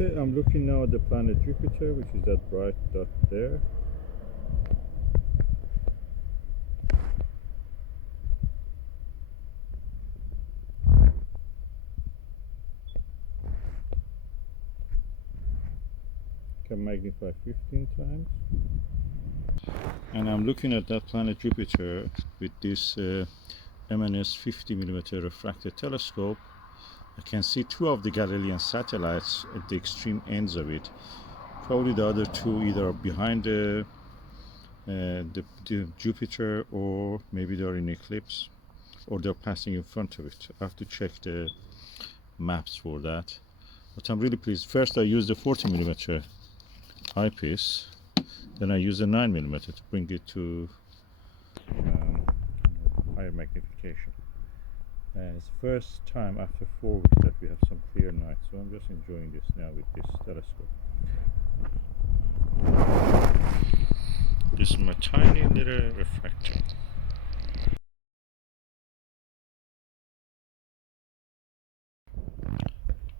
Okay, I'm looking now at the planet Jupiter, which is that bright dot there. Can magnify 15 times. And I'm looking at that planet Jupiter with this M&S 50mm refractor telescope. I can see two of the Galilean satellites at the extreme ends of it. Probably the other two either are behind the Jupiter, or maybe they're in eclipse, or they're passing in front of it. I have to check the maps for that. But I'm really pleased. First I used the 40mm eyepiece, then I used a 9mm to bring it to higher magnification. It's the first time after 4 weeks that we have some clear night, so I'm just enjoying this now with this telescope. This is my tiny little refractor.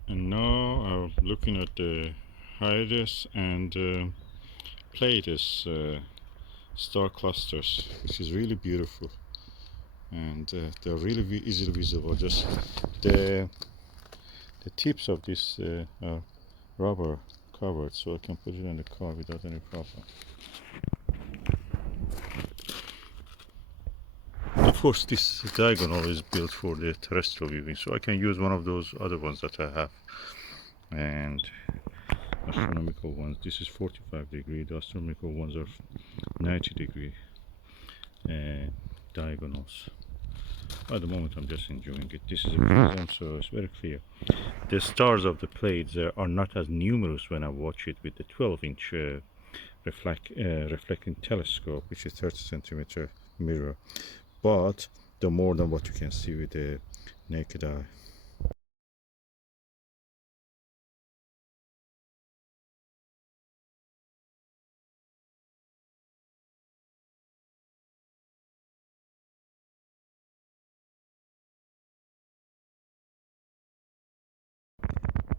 And now I'm looking at the Hyades and Pleiades star clusters, which is really beautiful. And they're really easily visible. Just the tips of this are rubber covered, so I can put it in the car without any problem. Of course, this diagonal is built for the terrestrial viewing, so I can use one of those other ones that I have. And astronomical ones, this is 45 degree, the astronomical ones are 90 degree diagonals. At the moment I'm just enjoying it. This is a prism, so it's very clear. The stars of the Pleiades are not as numerous when I watch it with the 12-inch reflecting telescope, which is 30 centimeter mirror, but they're more than what you can see with the naked eye.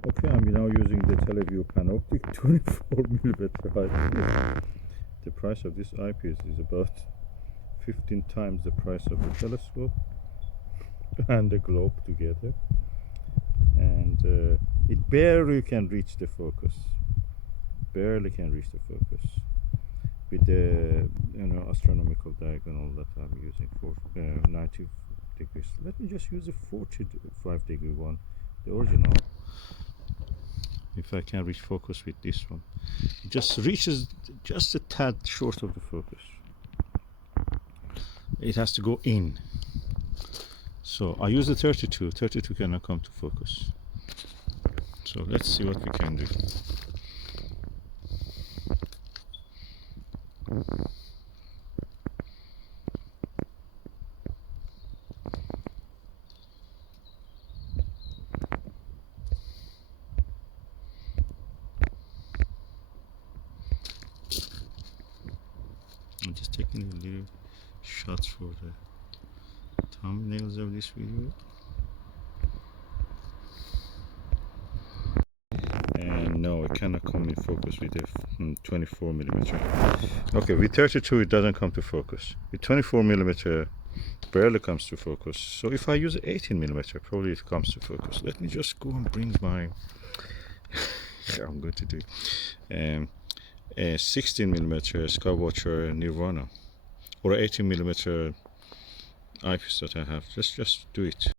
Okay, I'm now using the Televue Panoptic 24mm eyepiece. The price of this eyepiece is about 15 times the price of the telescope and the globe together, and it barely can reach the focus. Barely can reach the focus with the astronomical diagonal that I'm using for 90 degrees. Let me just use a 45 degree one, the original. If I can reach focus with this one, it just reaches just a tad short of the focus. It has to go in. So I use the 32. 32 cannot come to focus. So let's see what we can do. I'm just taking a little shots for the thumbnails of this video. And no, it cannot come in focus with the 24mm. Okay, with 32 it doesn't come to focus. With 24mm barely comes to focus. So if I use 18mm, probably it comes to focus. Let me just go and bring my I'm going to do a 16mm Skywatcher Nirvana, or 18mm eyepiece that I have. Let's just do it.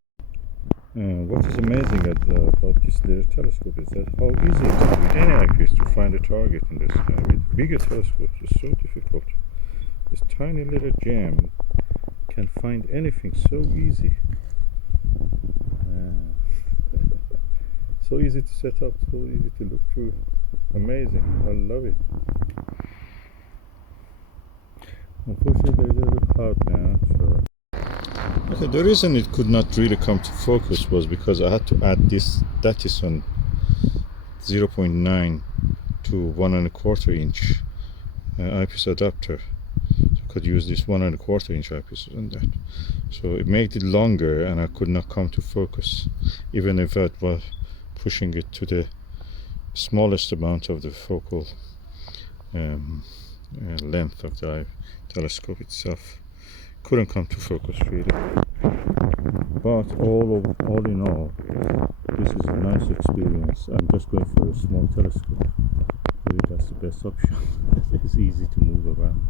What is amazing about this little telescope is that how easy it is with any eyepiece to find a target in the sky. With bigger telescopes it's so difficult. This tiny little gem can find anything so easy. So easy to set up, so easy to look through. Amazing, I love it. Unfortunately it's a little bit hard now, so. Okay, the reason it could not really come to focus was because I had to add this Datison 0.9 to 1¼ inch eyepiece adapter. So I could use this 1¼ inch eyepiece on that. So it made it longer and I could not come to focus, even if I was pushing it to the smallest amount of the focal length of the telescope itself. Couldn't come to focus really, but all in all, this is a nice experience. I'm just going for a small telescope. Maybe that's the best option. It's easy to move around.